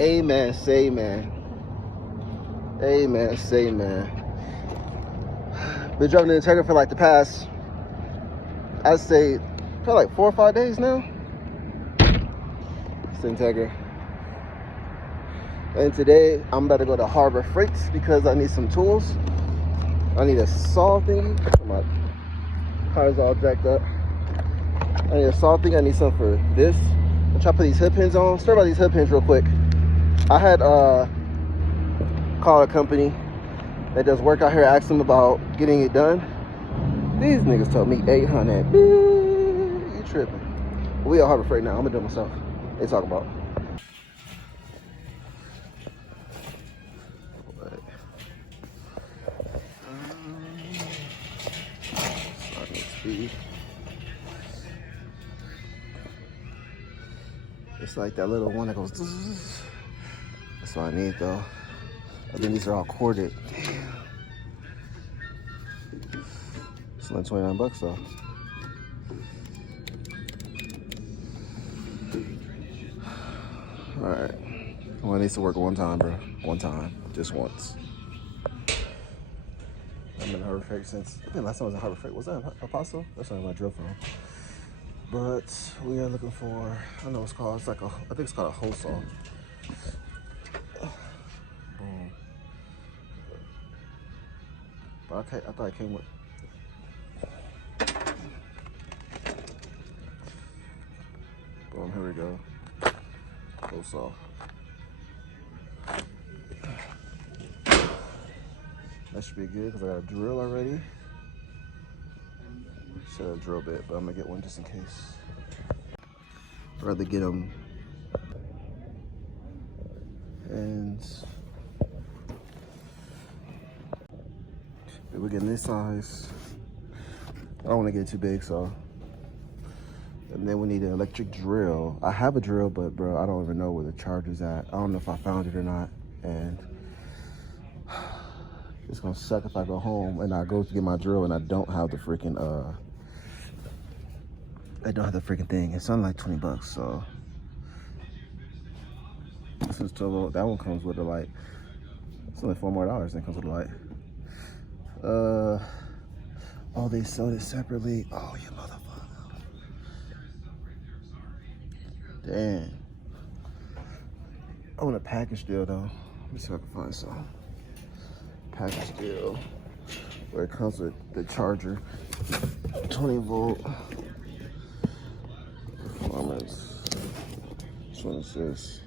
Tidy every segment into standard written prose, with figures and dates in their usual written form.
Amen, say man. Amen, say man. Been driving the Integra for like the past, I'd say, for like 4 or 5 days now. It's the Integra. And today, I'm about to go to Harbor Freights because I need some tools. I need a saw thingy. My car's all jacked up. I need a saw thing. I need something for this. I'm trying to put these hood pins on. Sorry about these hood pins real quick. I had called a company that does work out here, asked them about getting it done. These niggas told me 800. You tripping. We at Harbor Freight now. I'm gonna do it myself. They talk about. It's like that little one that goes. That's what I need though. I think these are all corded. Damn. It's only 29 bucks though. All right. Well, it needs to work one time, bro. One time, just once. I'm in Harbor Freight since. I think last time I was in Harbor Freight was that Apostle? That's not my drill from. But we are looking for. I don't know what it's called. It's like a. I think it's called a hole saw. Boom. But I thought it came with. Boom. Here we go. Hole saw. That should be good because I got a drill already. Should have a drill bit, but I'm gonna get one just in case. I'd rather get them. And we're getting this size. I don't want to get too big, so. And then we need an electric drill. I have a drill, but bro, I don't even know where the charger's at. I don't know if I found it or not. And it's gonna suck if I go home and I go to get my drill and I don't have the freaking thing. It's only like 20 bucks, so this is 12. That one comes with a light. It's only $4 more that comes with a light. Oh, they sold it separately. Oh, you motherfucker. Damn. I want a package deal though. Let me see if I can find some. Package deal where it comes with the charger, 20 volt performance. Which one is this?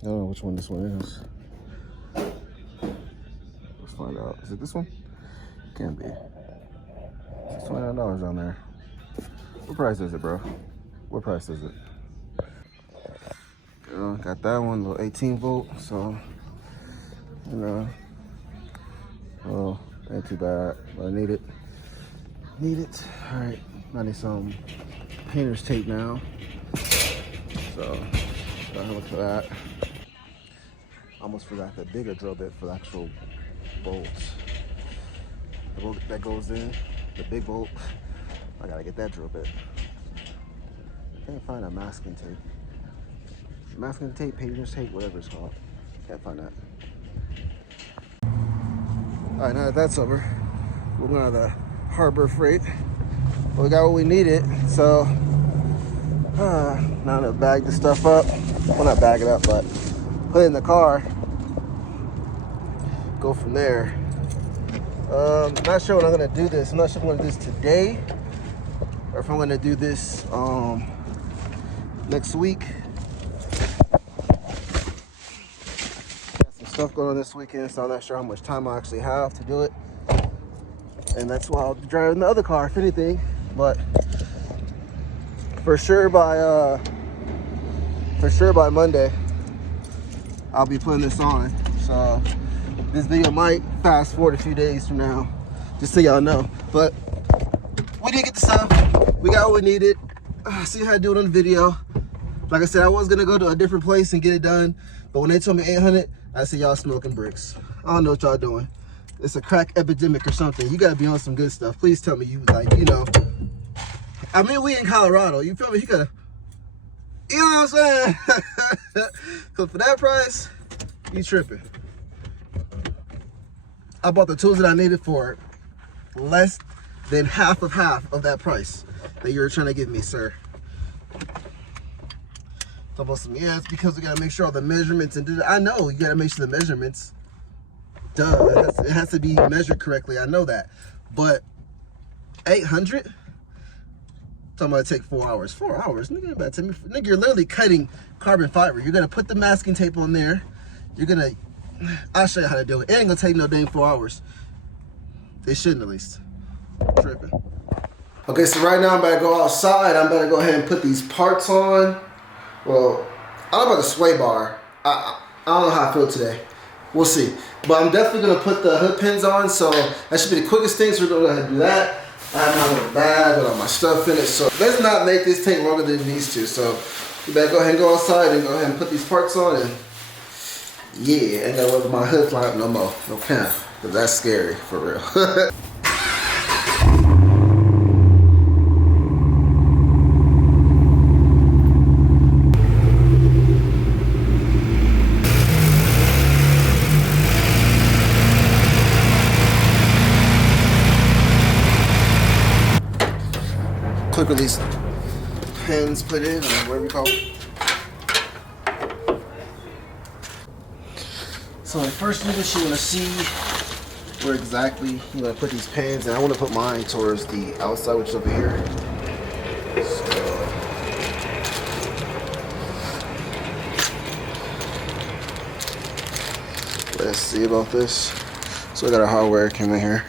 I don't know which one this one is. Let's find out. Is it this one? Can't be. It's $29 on there. What price is it, bro? What price is it? Got that one, little 18 volt, so, you know, well, ain't too bad, but I need it. All right, I need some painter's tape now, so gotta look for that. Almost forgot the bigger drill bit for the actual bolts. The bolt that goes in, the big bolt, I gotta get that drill bit. I can't find a masking tape. Masking tape, painter's tape, whatever it's called. Can't find that. All right, now that that's over, we're going to the Harbor Freight. We got what we needed, so now to bag the stuff up. Well, not bag it up, but put it in the car. Go from there. Not sure when I'm gonna do this. I'm not sure if I'm gonna do this today or if I'm gonna do this next week. Stuff going on this weekend, so I'm not sure how much time I actually have to do it, and that's why I'll be driving the other car if anything. But for sure by Monday I'll be putting this on. So this video might fast forward a few days from now, just so y'all know. But we did get the stuff. We got what we needed. See how I do it on the video. Like I said, I was gonna go to a different place and get it done, but when they told me 800, I said, y'all smoking bricks. I don't know what y'all doing. It's a crack epidemic or something. You gotta be on some good stuff. Please tell me you, like, you know. I mean, we in Colorado. You feel me? You gotta. You know what I'm saying? Because for that price, you tripping. I bought the tools that I needed for less than half of that price that you were trying to give me, sir. Talk about some, yeah, it's because we gotta make sure all the measurements and I know you gotta make sure the measurements, duh, it has to be measured correctly. I know that, but 800. Talking about it take 4 hours. 4 hours, nigga, about to me. Nigga, you're literally cutting carbon fiber. You're gonna put the masking tape on there. You're gonna, I'll show you how to do it. It ain't gonna take no dang 4 hours. It shouldn't, at least. Tripping. Okay, so right now I'm about to go outside. I'm about to go ahead and put these parts on. Well, I don't know about the sway bar. I don't know how I feel today. We'll see. But I'm definitely gonna put the hood pins on, so that should be the quickest thing. So we're gonna go ahead and do that. I have my little bag with all my stuff in it, so let's not make this take longer than it needs to. So we better go ahead and go outside and go ahead and put these parts on, and yeah, ain't gotta worry about my hood flying up no more. No cap, because that's scary, for real. Quick release pins put in, or whatever you call it. So the first thing that you want to see where exactly you're going to put these pins, and I want to put mine towards the outside, which is over here. So, let's see about this. So I got our hardware came in here.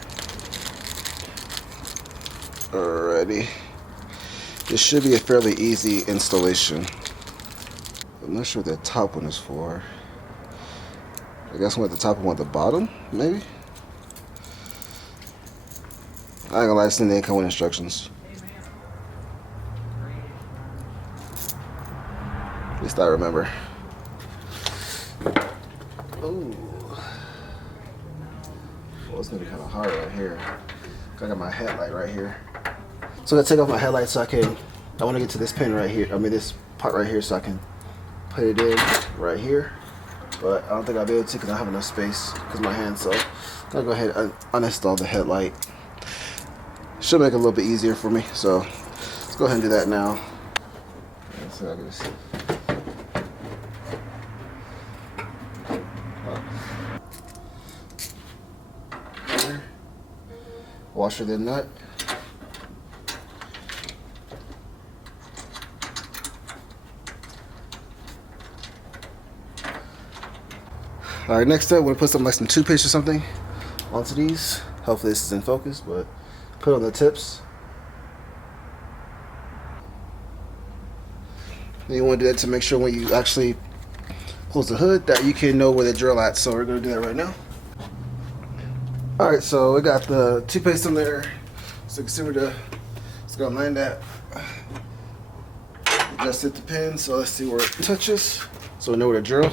Alrighty. This should be a fairly easy installation. I'm not sure what the top one is for. I guess one at the top and one at the bottom, maybe? I ain't gonna lie, this thing didn't come with instructions. At least I remember. Ooh. Well, it's gonna be kind of hard right here. I got my headlight right here. So I'm gonna take off my headlight so I wanna get to this pin right here. I mean, this part right here so I can put it in right here. But I don't think I'll be able to because I don't have enough space because my hand's so. I'm gonna go ahead and uninstall the headlight. Should make it a little bit easier for me. So let's go ahead and do that now. Let's see how this. Washer the nut. All right, next up, we're gonna put something like some toothpaste or something onto these. Hopefully this is in focus, but put on the tips. And you wanna do that to make sure when you actually close the hood that you can know where the drill at. So we're gonna do that right now. All right, so we got the toothpaste in there. So you can see where it's gonna land at. Just hit the pin, so let's see where it touches. So we know where to drill.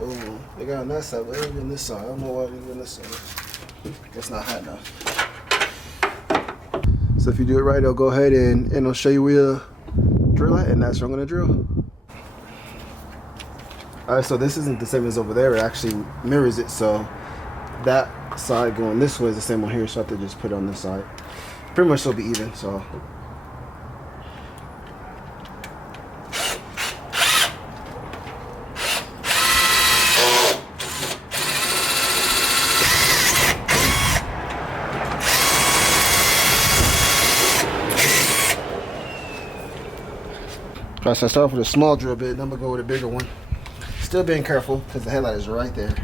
Oh, they got on that side, but they didn't on this side. I don't know why they didn't on this side. It's not hot enough. So if you do it right, it'll go ahead and it'll show you where to drill at, and that's where I'm gonna drill. All right, so this isn't the same as over there. It actually mirrors it, so that side going this way is the same one here, so I have to just put it on this side. Pretty much it'll be even, so. All right, so I start off with a small drill bit, then I'm gonna go with a bigger one. Still being careful, because the headlight is right there.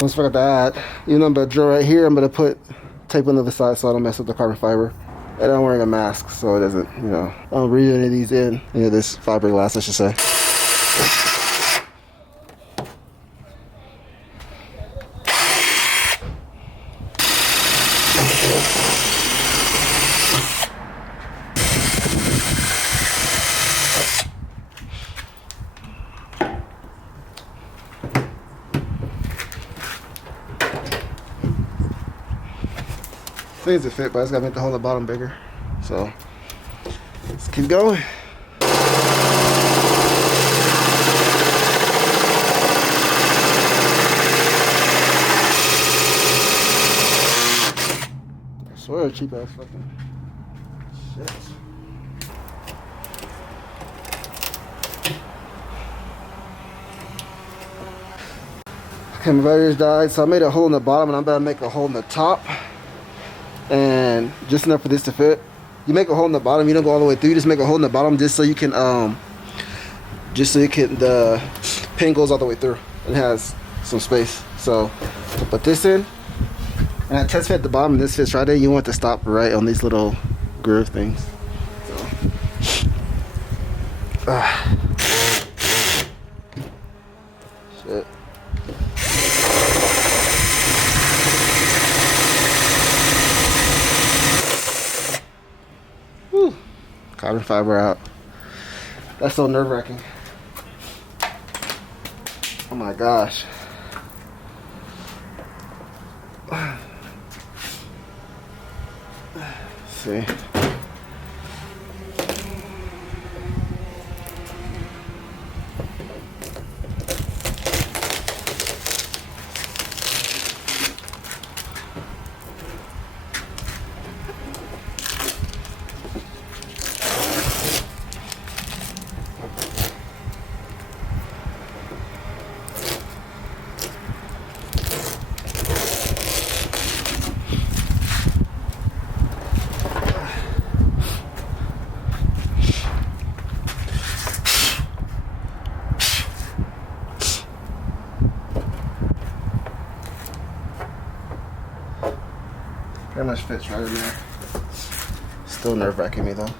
Once I forgot to add, even though I'm gonna drill right here, I'm gonna put tape on the other side so I don't mess up the carbon fiber. And I'm wearing a mask, so it doesn't, you know, I don't breathe any of these in. Any of this fiberglass, I should say. Things to fit, but I just gotta make the hole in the bottom bigger. So let's keep going. I swear, cheap ass fucking shit. Okay, my batteries died, so I made a hole in the bottom, and I'm about to make a hole in the top, and just enough for this to fit. You make a hole in the bottom, you don't go all the way through. You just make a hole in the bottom, just so you can the pin goes all the way through and has some space. So put this in, and that test fit at the bottom, and this fits right there. You want to stop right on these little groove things. So, shit. Whew. Carbon fiber out. That's so nerve-wracking. Oh my gosh. Let's see. Pretty much fits right in there. Still nerve-wracking me though.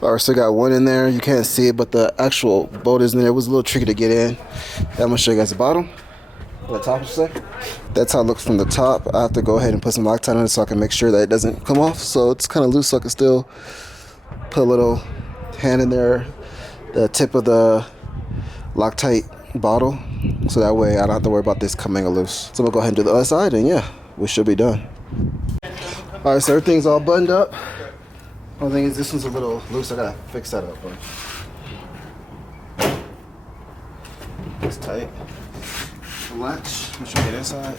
Alright, still got one in there. You can't see it, but the actual bolt is in there. It was a little tricky to get in. I'm gonna show you guys the bottom. The top, say. That's how it looks from the top. I have to go ahead and put some Loctite on it so I can make sure that it doesn't come off. So it's kind of loose, so I can still put a little hand in there, the tip of the Loctite bottle, so that way I don't have to worry about this coming loose. So I'm gonna go ahead and do the other side, and yeah, we should be done. All right, so everything's all buttoned up. Only thing is this one's a little loose. I gotta fix that up, but it's tight. The latch, I'm show you the inside.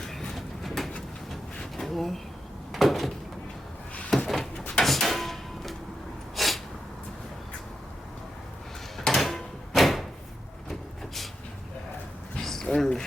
Sir.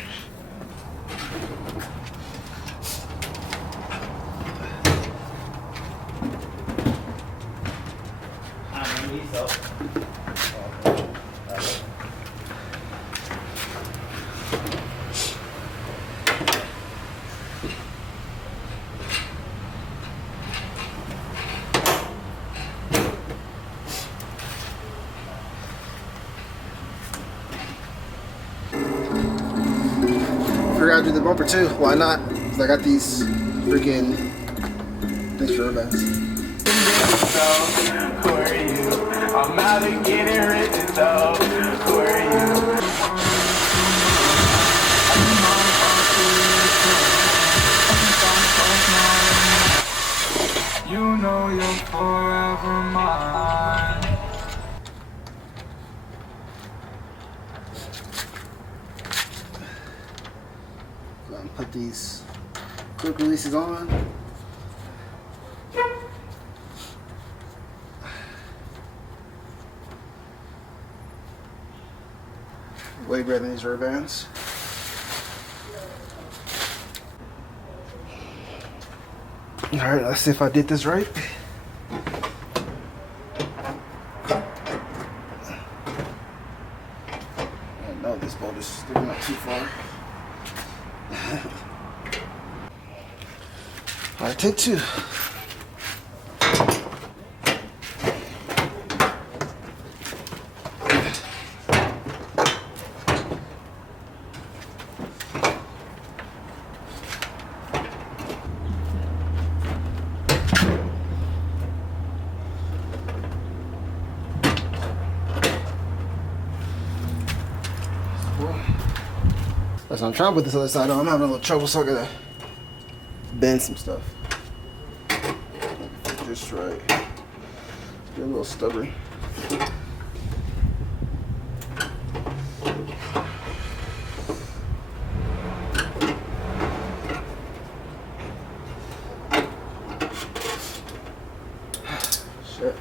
Figure out to do the bumper too. Why not? 'Cause I got these freaking things for bands. Who are you? I'm out to get it written though. Who are you? You know you're forever mine. Put these quick releases on. Way better than these rubber bands. All right, let's see if I did this right. No, this bolt is sticking out too far. All right, take two. So I'm trying to put this other side on. I'm having a little trouble, so I gotta bend some stuff. Just right. Get a little stubborn. Shit.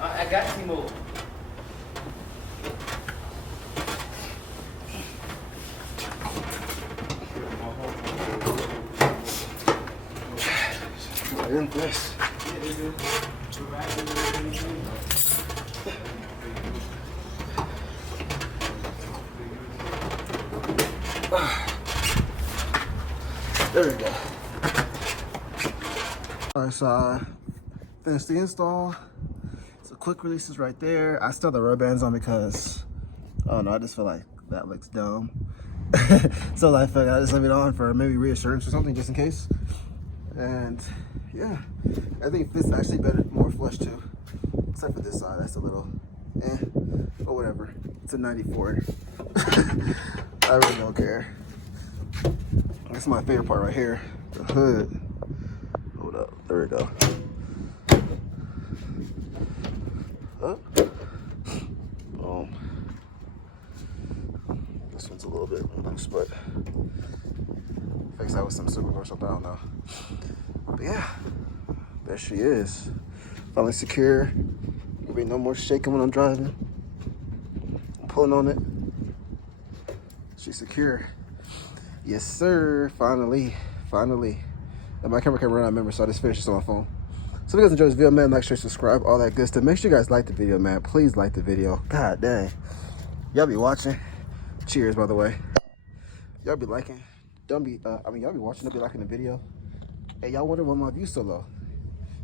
I got T-Mobile. Right in this. There we go. Alright, so I finished the install. So quick releases right there. I still have the rubber bands on because I don't know, I just feel like that looks dumb. So I figured I just leave it on for maybe reassurance or something, just in case. And yeah, I think it fits actually better, more flush too. Except for this side, that's a little or whatever. It's a 94. I really don't care. This is my favorite part right here, the hood. Hold up, there we go. Up. Boom. This one's a little bit loose, but fix that with some super glue or something, I don't know. But yeah, there she is. Finally secure. There'll be no more shaking when I'm driving. I'm pulling on it. She's secure. Yes, sir. Finally. And my camera can run out of memory, so I just finished this on my phone. So if you guys enjoyed this video, man, like, share, subscribe, all that good stuff. Make sure you guys like the video, man. Please like the video. God dang. Y'all be watching. Cheers, by the way. Y'all be liking. Y'all be watching, don't be liking the video. Hey, y'all wonder why my views so low.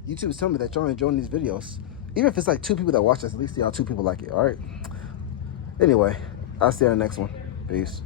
YouTube is telling me that y'all enjoying these videos. Even if it's like 2 people that watch this, at least y'all 2 people like it, all right? Anyway, I'll see you on the next one. Peace.